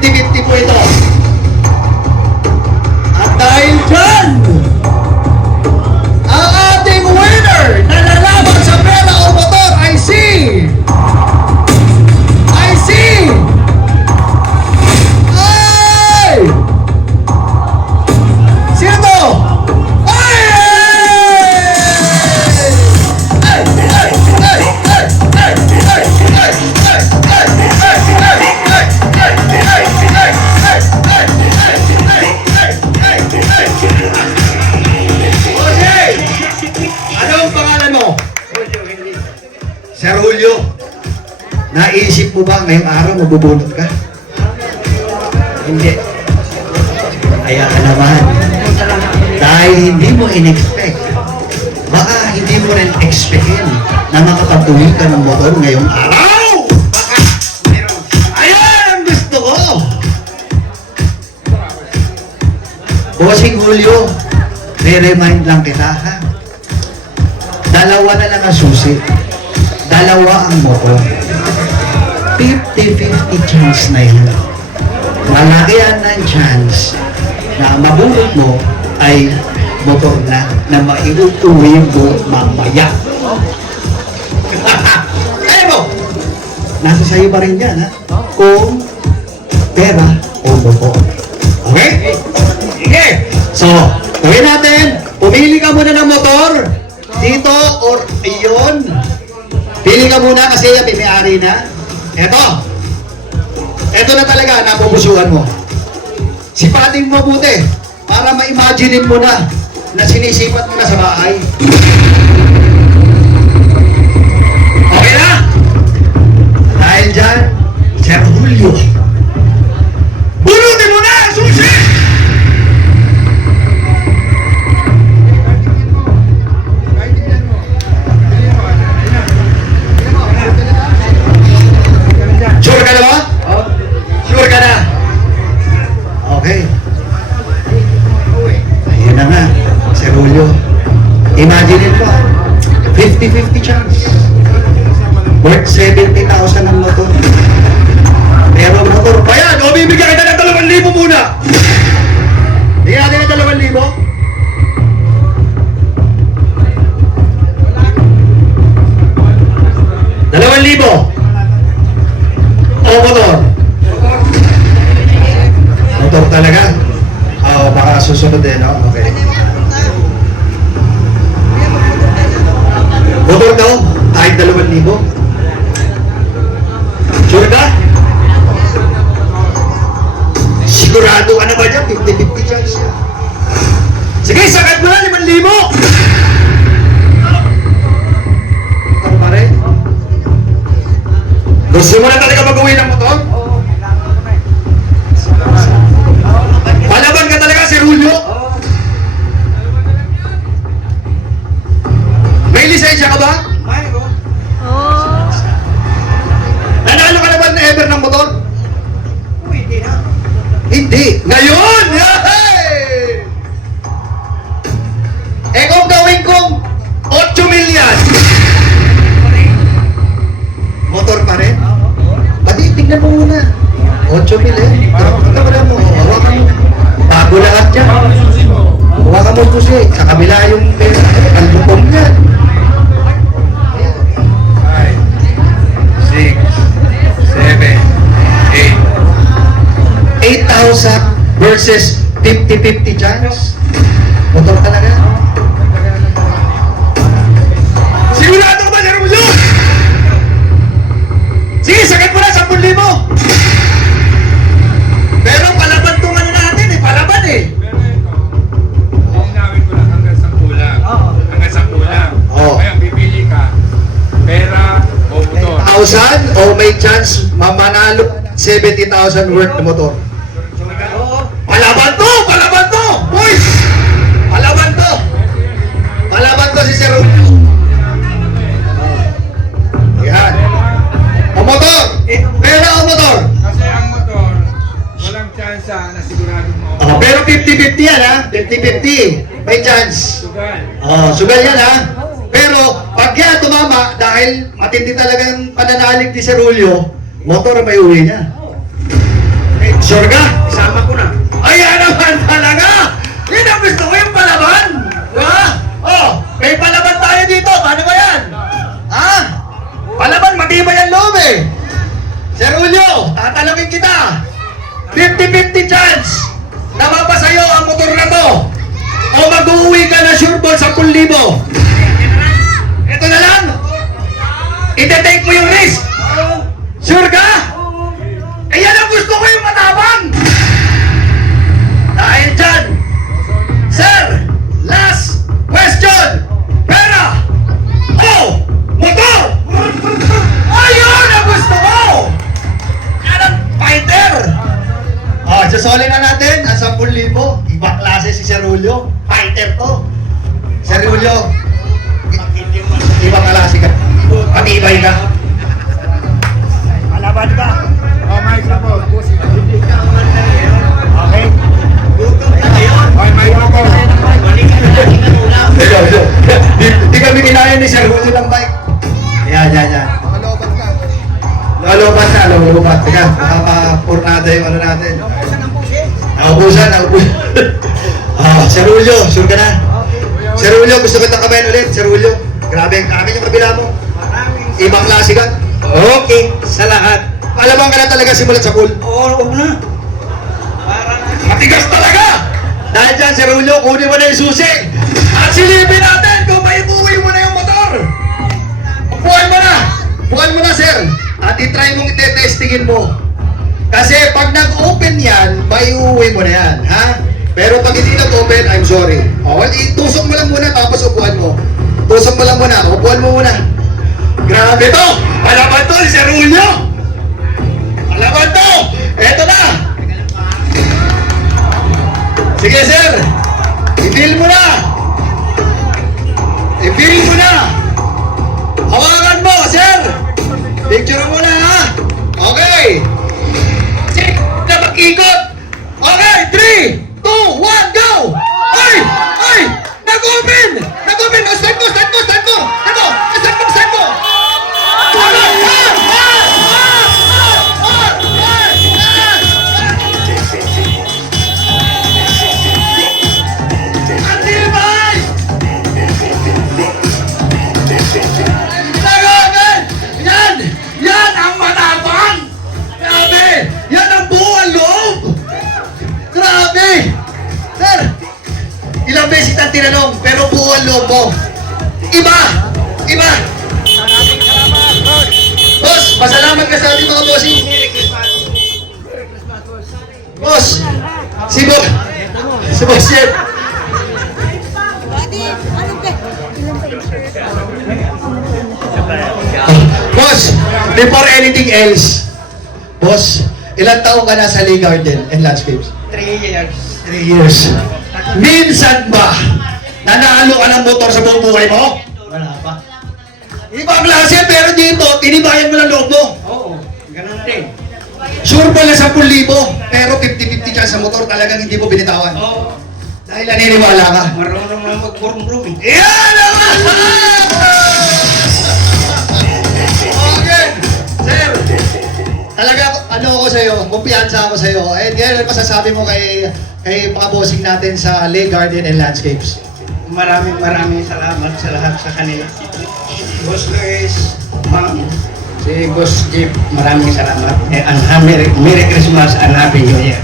50-50 po ito. At dahil dyan, ang ating winner na lalaban sa pera o motor ay si... Ay! Sino to? Anong pangalan mo? Sir Julio, naisip mo ba ngayong araw mabubunot ka? Hindi. Kaya ka naman. Dahil hindi mo in-expect, baka hindi mo rin expectin na makapagtuwi ka ng motor ngayong araw! Baka meron. Ayan ang gusto ko! Bossing Julio, re-remind lang kita ha. Dalawa na lang ang susi. Dalawa ang motor. 50-50 chance na yun. Malaki yan ng chance na mabunot mo ay motor na maiutuwi mo mamaya. Ayaw mo! Nasa sayo pa rin yan, ha? Kung pera o motor. Okay? Sige! So, gawin natin. Pumili ka muna ng motor. Dito or iyon. Pili ka muna kasi yan, may-ari na. Eto. Eto na talaga, napupusuhan mo. Sipating mo mabuti para ma-imagine mo na sinisipat mo na sa bahay. Okay na? Dahil dyan, Sir Julio, bunutin mo na ang susi! Sure ka na ba? Sure ka na? Okay. Ayan na nga, Sir Julio. Imagine mo, 50-50 chance. Worth 70,000 ang motor. Pero motor pa yan. O, bibigyan kita ng 2,000 muna. Bigyan natin ng 2,000. 2,000. O motor? Motor talaga? Oo, baka susunod din, no? Okay. Motor daw? Kahit 2,000? Sure ka? Sigurado ka na ba dyan? 50-50 chance. Sige, sakat mo na 5,000! Motor pa rin? Gusto mo na talaga mag-uwi ng motor? Palaban ka talaga, Sir Julio? May lisensya ka ba? Nanalo ka na ba na ever ng motor? Hindi na. Hindi. Ngayon! Yay! Eh kung gawin kong 8 million, motor pa rin? Pati tignan mo muna. 8 million. Tignan mo. Hawakan mo. Bago lahat yan. Hawakan mo ito siya. Sa kabila yung pera. Ang lupong yan. 5, 6, 7, 8. 8,000 versus 50-50 chance. Motor talaga. Sigurado ka ba, Sir Julio? Sige, sakit mo na 10,000. Pero palaban tong ano natin eh. Palaban eh. Linawin ko lang hanggang 10 lang. Hanggang 10 lang. Oo. Kaya pipili ka. Pera o motor. 1,000 o may chance mamanalo 70,000 worth na motor. Palaban to! Palaban to! Boys! Palaban to! Palaban to si Sir Julio. Yan. O motor! Pera o motor? Kasi ang motor, walang tsansa na sigurado mo. Oh, pero 50-50 yan ha? 50-50. May chance. Sugal. Oh, sugal yan ha? Pero pag yan tumama, dahil matindi talagang pananalig ni Sir Julio, motor ang may uwi niya. Okay. Sure ka? Isama ko na. Ayan naman talaga! Yun ang gusto ko yung palaban! Diba? Oh, may palaban tayo dito. Paano ba yan? Ha? Palaban, matibay ang loob eh. Sir Julio, tatalawin kita. 50-50 chance na mapasayo ang motor na to. O mag-uwi ka na sure ball 10,000. Ito na lang. Ite-take mo yung risk. Sure ka? Eh yan ang gusto ko yung matapang. Dahil dyan, sir, last question. Pera o motor? Ayun ang gusto ko. Yan ang fighter. Sasoli na natin ang 10,000. Ibang klase si Sir Julio. Fighter to. Sir Julio, ibang klase ka. Patibay ka. Malaban ka. Oh, microphone. Okay. Oh, microphone. Di kami kinaya ni Sir Julio ng bike. Yan. Lolobat. Teka, makapapurnada yung ano natin. Naubusan. Sir Julio, sure ka na? Sir Julio, gusto kitang kabayan ulit. Sir Julio, grabe yung kabila mo. Ibang klase ka. Okay, sa lahat. Palabang ka na talaga simulat sa pool. Oo na. Matigas talaga! Dahil dyan, Sir Julio, kunin mo na yung susi. At silipin natin kung may ibuwi mo na yung motor. Buwan mo na, sir. At itry mong ite-testingin mo. Kasi pag nag-open yan, may uuwi mo na yan, ha? Pero pag hindi nag-open, I'm sorry. Itusok mo lang muna, tapos upuan mo. Tusok mo lang muna, upuan mo muna. Grabe to! Palaban to, Sir Julio! Palaban to! Eto na! Sige, sir! I-feel mo na! I-feel mo na! Hawakan mo, sir! Picture mo na, ha? Okay! Sige, na mag-ikot! Okay, 3, 2, 1, go! Ay! Nag-open! Start mo! Antibay! Nag-open! Yan ang matapang! Grabe! Yan ang buong loob! Grabe! Sir, ilang beses kitang tinanong, pero buong loob mo. Iba! Boss, pasalamat ka sa ating mga bossing. Boss, si Boss Jeff. Boss, before anything else, boss, ilang taong ka na sa Lee Garden and Landscapes? 3 years. 3 years. Minsan ba, nanalo ka ng motor sa buong buhay mo? Wala pa. Ibang klase, pero dito, tinibayan mo ng loob mo. Oo. Ganun din. Sure ba na 10,000, pero 50-50 chance sa motor talagang hindi mo binitawan. Oo. Dahil naniniwala ka. Marunong lang mag-brum-brum eh. Yan naman! Okay. Sir, talaga ano ako sa'yo, kumpiyansa ako sa'yo. And ganyan ang masasabi mo kay mga bossing natin sa Lay Garden and Landscapes. Maraming salamat sa lahat sa kanila. Boss Luis, Ma'am, si Boss Jeep, maraming salamat. Merry Christmas and Happy New Year.